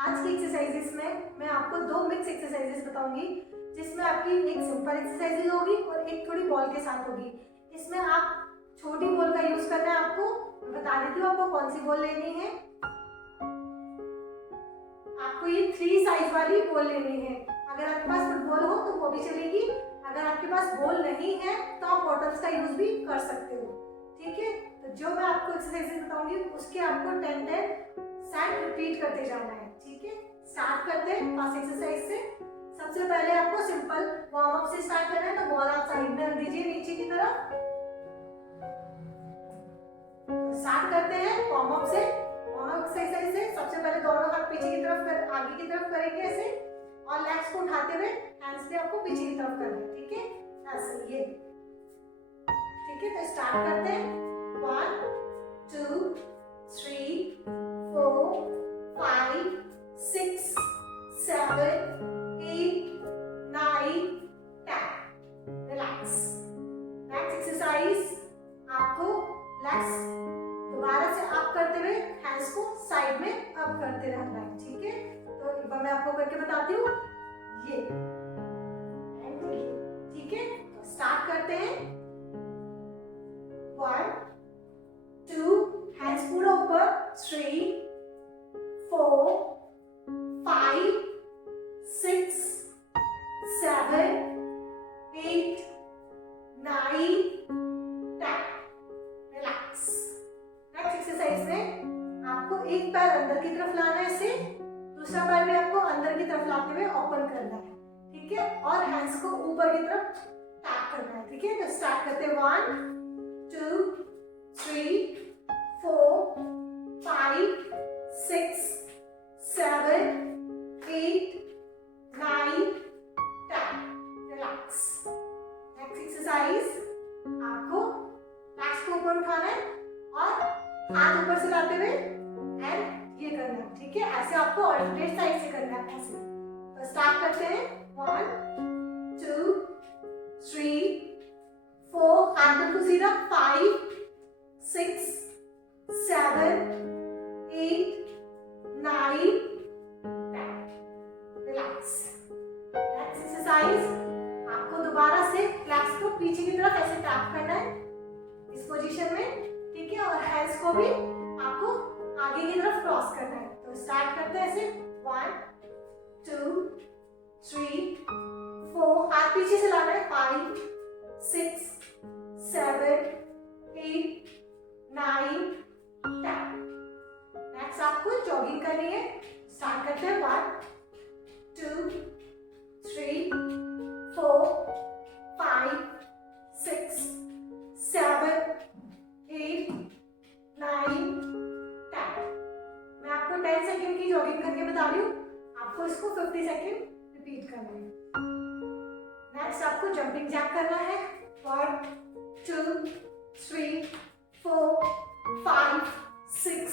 आज की एक्सरसाइजेस में मैं आपको दो मिक्स एक्सरसाइजेस बताऊंगी, जिसमें आपकी एक सिंपल एक्सरसाइजेज होगी और एक थोड़ी बॉल के साथ होगी। इसमें आप छोटी बॉल का यूज करना है। आपको मैं बता देती हूँ आपको कौन सी बॉल लेनी है। आपको ये 3 साइज वाली बॉल लेनी है। अगर आपके पास फुटबॉल हो तो वो भी चलेगी, अगर आपके पास बॉल नहीं है तो आप बॉटल्स का यूज भी कर सकते हो। ठीक है, तो जो मैं आपको एक्सरसाइजेज बताऊंगी उसके आपको 10 सेट रिपीट करते जाना है। ठीक है, स्टार्ट करते हैं फर्स्ट एक्सरसाइज से। सबसे पहले आपको सिंपल वार्म अप से स्टार्ट करना है, तो बॉल आप साइड में रख दीजिए नीचे की तरफ। स्टार्ट करते हैं वार्म अप से। वार्म अप एक्सरसाइज से सबसे पहले दोनों हाथ पीछे की तरफ कर आगे की तरफ करेंगे ऐसे, और लेग्स को उठाते हुए हैंड्स पे आपको पीछे की तरफ करना है। ठीक है, ऐसे ये। ठीक है, तो स्टार्ट करते हैं। 1 2 3 4 5 6 7 8 9 10। रिलैक्स। नेक्स्ट एक्सरसाइज आपको लेग्स दोबारा से अप करते हुए हैंड्स को साइड में अप करते रहना है। ठीक है, तो एक बार मैं आपको करके बताती हूँ। ये ठीक है, तो स्टार्ट करते हैं। 1 2 हैंड्स पूरा ऊपर, 3 4 5 6 7 8 9 10। रिलैक्स। नेक्स्ट एक्सरसाइज में आपको एक पैर अंदर की तरफ लाना है ऐसे, दूसरा पैर भी आपको अंदर की तरफ लाते हुए ओपन करना है। ठीक है, और हैंड्स को ऊपर की तरफ टैप करना है। ठीक है, तो स्टार्ट करते हैं। 1 2 3 4 5 6 7 8 9 10। रिलैक्स। नेक्स्ट एक्सरसाइज आपको लेग्स को ऊपर उठाना है और हाथ ऊपर से लाते हुए एंड ये करना है। ठीक है, ऐसे आपको अल्टरनेट साइड से करना है ऐसे। तो स्टार्ट करते हैं। 1 2 3 4 हाथ बिल्कुल सीधा, 5 6 7 8 9 10। रिलैक्स। नेक्स्ट एक्सरसाइज आपको दोबारा से लेग्स को पीछे की तरफ ऐसे टैप करना है इस पोजीशन में। ठीक है, और हैंड्स को भी आपको आगे की तरफ क्रॉस करना है। तो स्टार्ट करते हैं ऐसे। 1 2 3 4 हाथ पीछे से लाना है, 5 6 7 8 9 10। नेक्स्ट आपको जॉगिंग करनी है। स्टार्ट करते हैं। 1 2 3 4 5 6 7 8 9 10। मैं आपको 10 सेकेंड की जॉगिंग करके बता रही हूँ, आपको इसको 50 सेकेंड रिपीट करना है। नेक्स्ट आपको जंपिंग जैक करना है। 1 2 3 4 5 6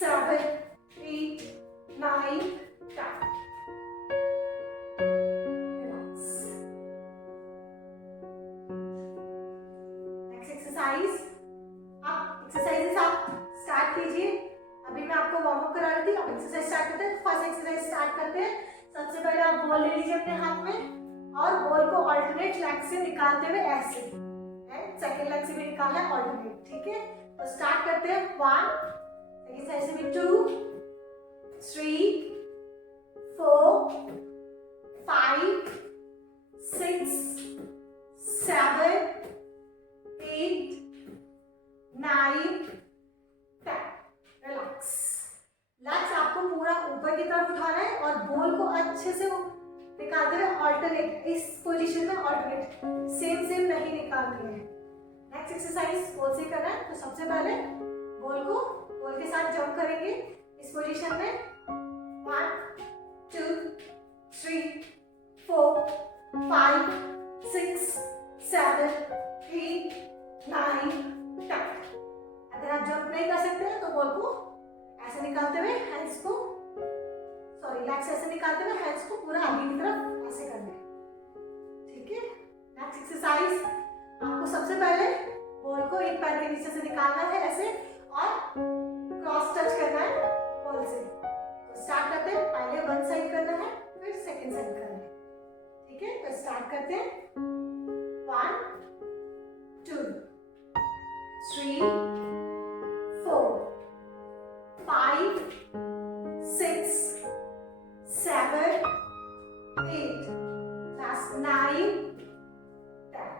7 8 9 10। नेक्स्ट एक्सरसाइज आप स्टार्ट कीजिए। अभी मैं आपको वार्म अप करा रही थी, अब एक्सरसाइज स्टार्ट करते हैं। फर्स्ट एक्सरसाइज स्टार्ट करते हैं। सबसे पहले आप बॉल ले लीजिए अपने हाथ में और बॉल को अल्टरनेट लेग से निकालते हुए ऐसे, सेकंड लेग से भी निकालना है अल्टरनेट। ठीक है, तो स्टार्ट करते हैं। 1 सेकंड साइड से भी 2 3 4 5 6 7 8 9 10। रिलैक्स। लेग्स आपको पूरा ऊपर की तरफ उठाना है और बॉल को अच्छे से निकालते हुए अल्टरनेट इस पोजीशन में अल्टरनेट सेम नहीं निकालनी है। नेक्स्ट एक्सरसाइज बॉल से करना है। तो सबसे पहले बॉल के साथ जंप करेंगे इस पोजीशन में। 1 2 3 4 5 6 7 8 9 10। अगर आप जंप नहीं कर सकते हैं तो बॉल को ऐसे निकालते हुए हैंड्स को लेग्स ऐसे निकालते हुए हैंड्स को पूरा आगे की तरफ ऐसे करना है। ठीक है, नेक्स्ट एक्सरसाइज आपको सबसे पहले बॉल को एक पैर के नीचे से निकालना है ऐसे और क्रॉस टच करना है बॉल से। तो स्टार्ट करते हैं। सेकेंड साइड करना है, ठीक है। तो स्टार्ट करते हैं, 1 2 3 4 5 6 7 8 लास्ट 9 10।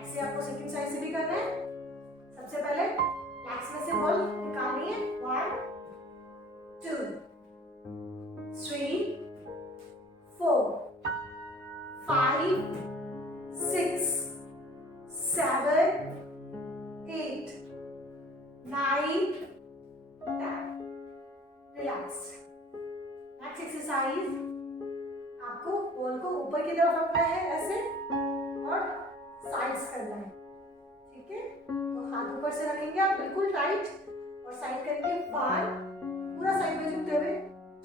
ऐसे आपको सेकेंड साइड से भी करना है। सबसे पहले लैक्स में से बॉल निकालनी है, 1 2 3 4 5 6 7 8 9 10। रिलैक्स। नेक्स्ट एक्सरसाइज, आपको बॉल को ऊपर की तरफ रखना है ऐसे और साइड्स करना है, ठीक है। तो हाथ ऊपर से रखेंगे आप बिल्कुल टाइट और साइड करेंगे, 1 पूरा साइड में झुकते हुए,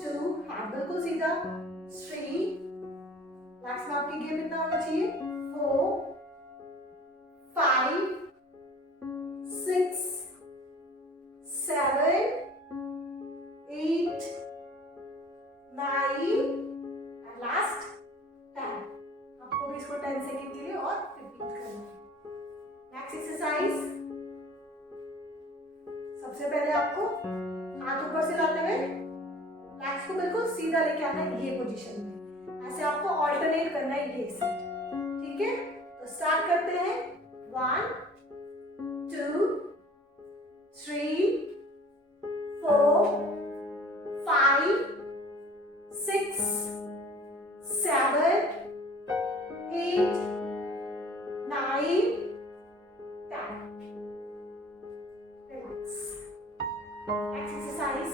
2 हाथ बिल्कुल सीधा, 3 लैक्स में आपकी गेम इतना होना चाहिए, 4 5 6 7 8 9 एंड लास्ट 10। आपको भी इसको 10 सेकेंड के लिए और रिपीट करना है। नेक्स्ट एक्सरसाइज, सबसे पहले आपको हाथ ऊपर से लाते हुए लैक्स को बिल्कुल सीधा लेके आना है, ये पोजीशन में। ऐसे आपको ऑल्टरनेट करना है ये साइड, ठीक है। तो स्टार्ट करते हैं, 1 2 3 4 5 6 7 8 9 10। रिलैक्स। नेक्स्ट एक्सरसाइज,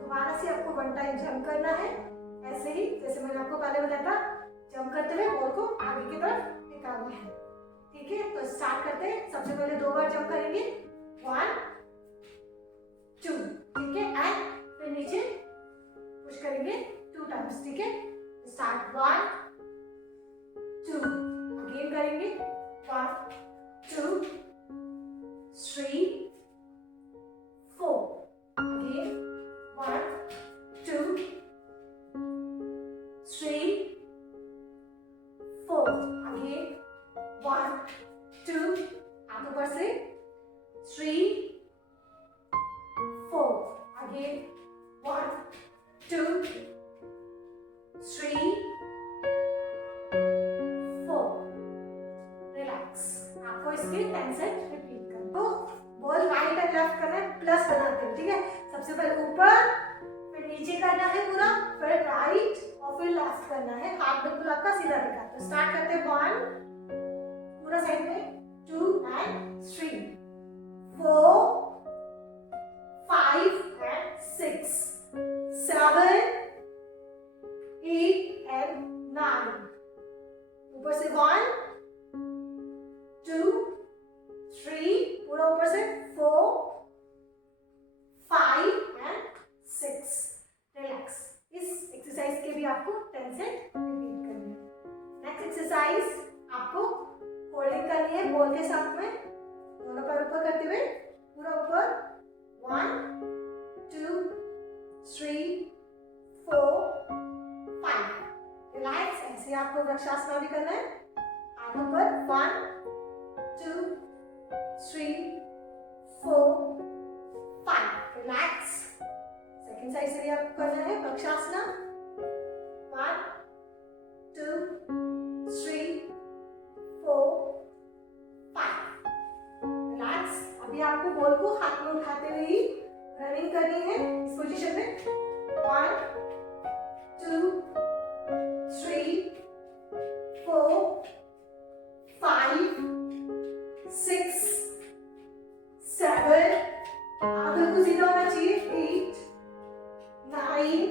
दोबारा से आपको 1 टाइम जंप करना है, ऐसे ही जैसे मैंने आपको पहले बताया था। जंप करते हुए बॉल को आगे की तरफ निकालना है, ठीक है। तो स्टार्ट करते हैं। सबसे पहले 2 बार जंप करेंगे, 1 2, ठीक है, एंड फिर नीचे पुश करेंगे 2 टाइम्स, ठीक है। स्टार्ट, 1 2, अगेन करेंगे, 1 2 3 4, अगेन 1 2 3 4, अगेन 1 2, हाथ ऊपर से, 3 4, अगेन 1 2 3 4। रिलैक्स। आपको इसके 10 सेट रिपीट करना। तो बॉल राइट एंड लेफ्ट करना है, प्लस बनाते हैं, ठीक है। सबसे पहले ऊपर, फिर नीचे करना है पूरा, फिर राइट और फिर लेफ्ट करना है। हाथ बिल्कुल आपका सीधा दिखा। तो स्टार्ट करते हैं, 1 पूरा साइड में, 2 एंड 3 4 5 and 6 7 8 and 9। ऊपर से 1 2 3, पूरा ऊपर से 4 5 and 6। रिलैक्स। इस एक्सरसाइज के भी आपको 10 सेट रिपीट करने हैं। नेक्स्ट एक्सरसाइज, आपको होल्डिंग करनी है बॉल के साथ में, दोनों पैर ऊपर करते हुए पूरा ऊपर, 1 2 3 4 5। रिलैक्स। ऐसे आपको वृक्षासन भी करना है, हाथ ऊपर, 1 2 3 4 5। रिलैक्स। सेकेंड साइड से भी आपको करना है वृक्षासन, 1 2 3 4 5। रिलैक्स। अभी आपको बॉल को हाथ में उठाते हुए ही रनिंग करनी है इस पोजीशन में, 1 2 3 4 5 6 7, बिल्कुल सीधा होना चाहिए, 8 9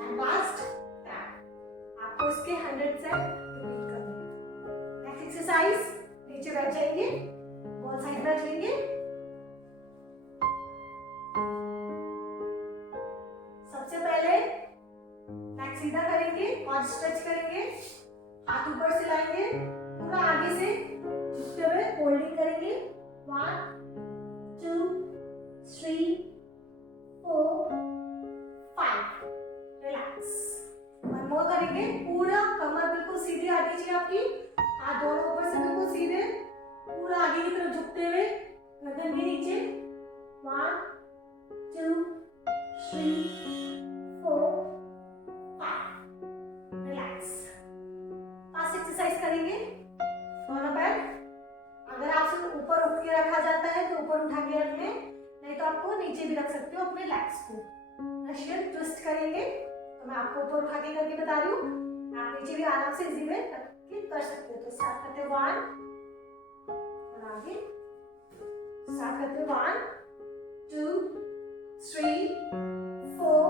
एंड लास्ट 10। आपको इसके 100 सेट रिपीट करना है। नेक्स्ट एक्सरसाइज, नीचे बैठ जाएंगे, बॉल साइड में रख लेंगे, सबसे पहले बैक सीधा करेंगे और स्ट्रेच करेंगे, हाथ ऊपर से लाएंगे, पूरा आगे से झुकते हुए होल्डिंग करेंगे, 1 2 3 4 5। रिलैक्स। वन वो करेंगे, पूरा कमर बिल्कुल सीधी आनी चाहिए आपकी, हाथ दोनों ऊपर से बिल्कुल सीधे, पूरा आगे की तरफ झुकते हुए, गर्दन भी नीचे। 1 2 3 4 5। रिलैक्स। फास्ट एक्सरसाइज करेंगे। दोनों पैर अगर आपसे ऊपर उठ के रखा जाता है तो ऊपर उठा के रख लें, नहीं तो आपको नीचे भी रख सकते हो अपने लेग्स को। रशियन ट्विस्ट करेंगे, तो मैं आपको ऊपर उठा के करके बता रही हूँ, आप नीचे भी आराम से इजी में करके कर सकते हो। तो स्टार्ट करते हैं 1 और आगे स्टार्ट करते हैं 1 2 3 4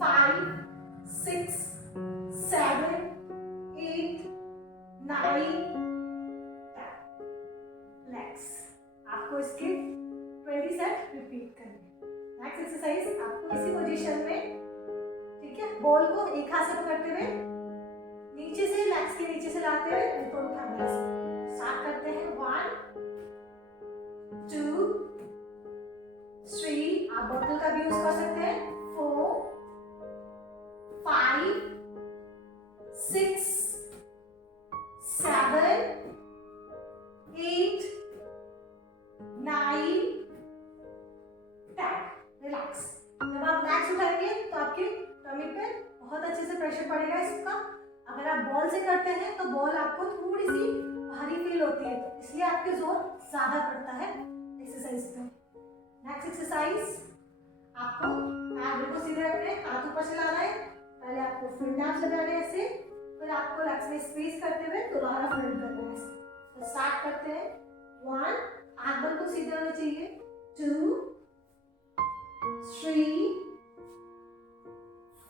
5 6 7 8 9 10। नेक्स्ट आपको इसके 20 सेट रिपीट करने। नेक्स्ट एक्सरसाइज आपको इसी पोजीशन में, ठीक है, बॉल को एक हाथ से पकड़ते हुए नीचे से, लेग्स के नीचे से लाते हुए ऊपर उठाना है। स्टार्ट करते हैं 1 2 3, आप बोतल का भी यूज कर सकते हैं, 4 5 6 7 8 9 10। रिलैक्स। जब आप लेग्स उठाएंगे तो आपके टमी पे बहुत अच्छे से प्रेशर पड़ेगा इसका। अगर आप बॉल से करते हैं तो बॉल आपको थोड़ी सी भारी फील होती है, तो इसलिए आपके जोर ज्यादा पड़ता है एक्सरसाइज पे। नेक्स्ट एक्सरसाइज आपको पैर बिल्कुल सीधे रखने हैं, हाथ ऊपर से लाना है, पहले आपको फ्रंट टैप्स लगाने हैं ऐसे, फिर आपको लेग्स में स्क्वीज करते हुए दोबारा फ्रंट करना है ऐसे। तो स्टार्ट करते हैं 1, हाथ बिल्कुल सीधे होने चाहिए, 2 3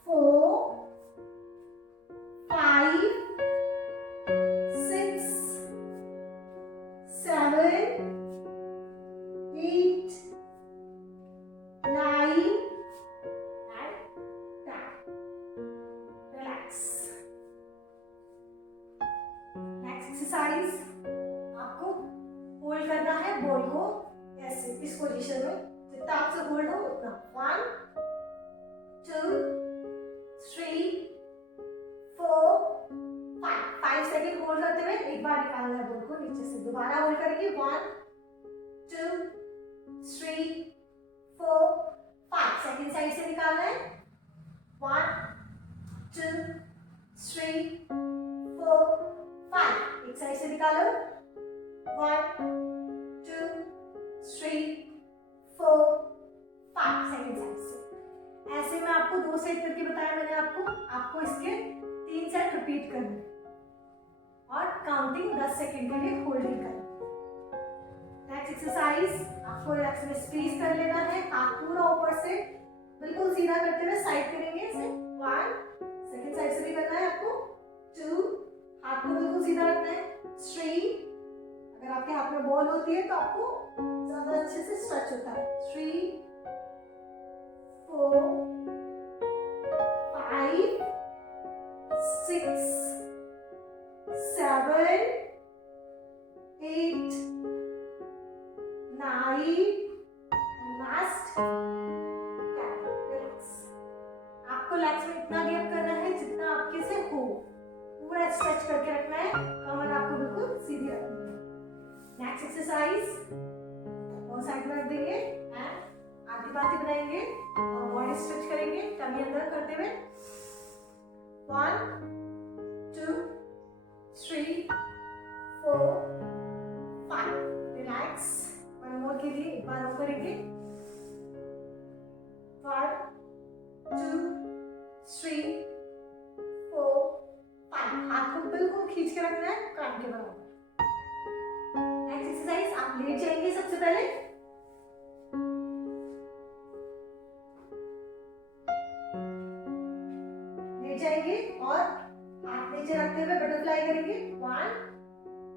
4 5 6 7 8 9 and 10। रिलैक्स। नेक्स्ट एक्सरसाइज आपको होल्ड करना है बॉल को ऐसे इस पोजीशन में, जितना आपसे होल्ड हो उतना। 1 2 3 4 5 सेकेंड होल्ड करते हुए एक बार निकालना है बॉल को नीचे से, दोबारा होल्ड करेंगे 1 2 3 4 5, सेकेंड साइड से निकालना है 1 2 3 4 5, एक साइड से निकालो 1 2 3 4 5, सेकेंड साइड से। ऐसे में आपको 2 सेट करके बताया मैंने आपको इसके 3 सेट रिपीट करने और काउंटिंग 10 सेकेंड के लिए होल्डिंग करनी। नेक्स्ट एक्सरसाइज आपको लेग्स में स्क्वीज कर लेना है, हाथ पूरा ऊपर से बिल्कुल सीधा करते हुए साइड करेंगे ऐसे 1, सेकेंड साइड से भी करना है आपको 2, हाथ को बिल्कुल सीधा रखना है 3, अगर आपके हाथ में बॉल होती है तो आपको ज्यादा अच्छे से स्ट्रेच होता है 3 4 5 6 7 8 9 लास्ट 10। रिलैक्स। आपको लेग्स में इतना गैप करना है जितना आपके से हो, पूरा स्ट्रेच करके रखना है, कमर आपको बिल्कुल सीधी रखनी है। नेक्स्ट एक्सरसाइज और साइड में रख देंगे, आधी बातें बनाएंगे और बॉडी स्ट्रेच करेंगे टमी अंदर करते हुए 1 2 3 4 5। रिलैक्स। वन मोर के लिए एक बार और करेंगे 1 2 3 4 5, हाथ को बिल्कुल खींच के रखना है कान के बराबर। नेक्स्ट एक्सरसाइज आप लेट जाएंगे सबसे पहले, लेट जाएंगे और हाथ नीचे रखते हुए बटरफ्लाई करेंगे 1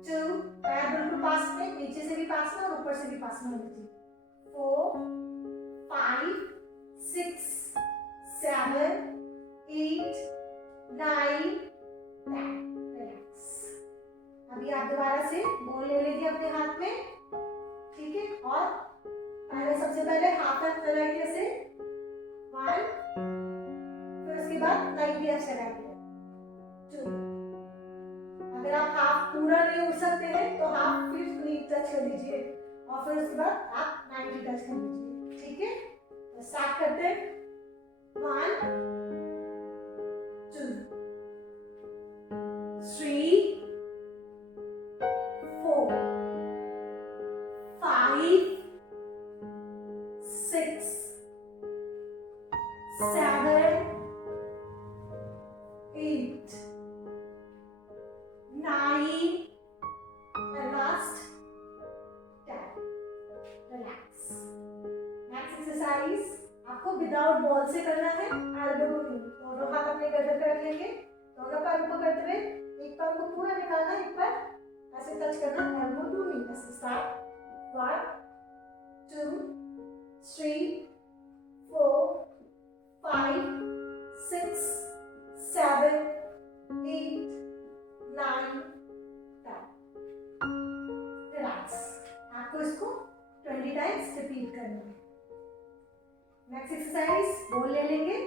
2, पैर बिल्कुल पास में, नीचे से भी पास में और ऊपर से भी पास में होनी चाहिए 4 5 6 7 8 9 10। रिलैक्स। अभी आप दोबारा से बॉल ले लेंगे अपने हाथ में, ठीक है, और पहले सबसे पहले हाथ लगाएंगे ऐसे 1, फिर उसके बाद लाइट भी ऐसे लगाएंगे 2। अगर आप हाफ पूरा नहीं उठ सकते हैं तो हाफ फिर नी टच कर लीजिए और फिर उसके बाद आप 90 टच कर लीजिए, ठीक है। तो स्टार्ट करते हैं। 1 2 3 4 5 6 7 8 9 and last 10। Relax. Next exercise आपको विदाउट बॉल से करना है। एल्बो टू नी, दोनों हाथ अपने गर्दन पर रख लेंगे, दोनों पैर को करते हुए एक पैर को पूरा निकालना, एक पैर ऐसे टच करना, एल्बो टू नी। ऐसे स्टार्ट। 1 2 3 4 5 6 7 8 9 10। रिलैक्स। आपको इसको 20 टाइम्स रिपीट करना है। नेक्स्ट एक्सरसाइज बॉल ले लेंगे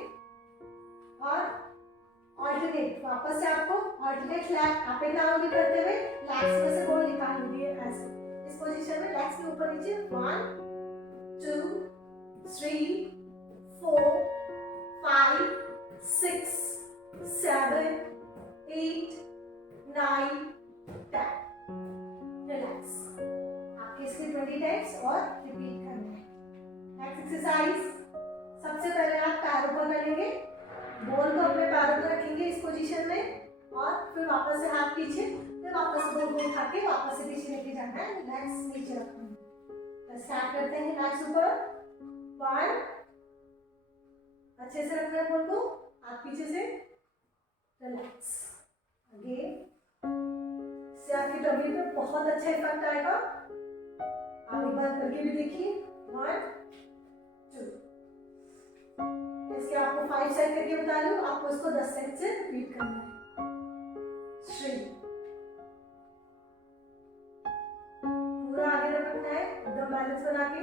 और ऑल्टरनेट, वापस से आपको alternate leg up and down भी करते हुए लेग्स में से बॉल निकाल लीजिए। ऐसे इस पोजीशन में लेग्स के ऊपर नीचे 1 2 3 4 5 6 7 8 9 10। रिलैक्स। आपके इसके 20 टाइम्स और रिपीट करना है। नेक्स्ट एक्सरसाइज सबसे पहले आप पैरों पर करेंगे, बॉल को अपने पैरों पर रखेंगे इस पोजीशन में और फिर वापस से हाथ पीछे, फिर वापस बॉल को उठा के वापस से पीछे लेके जाना है, लेग्स नीचे रखना है। तो स्टार्ट करते हैं। लेग्स ऊपर 1, अच्छे से रखना है बॉल को, हाथ पीछे से, रिलैक्स। अगेन, इससे आपकी टमी पे बहुत अच्छा इफेक्ट आएगा। आप एक बार करके भी देखिए। 1 2। इसके आपको 5 सेट करके बता दूं, आपको इसको 10 सेट से रिपीट करना है। 3, पूरा आगे रखना है एकदम बैलेंस बना के।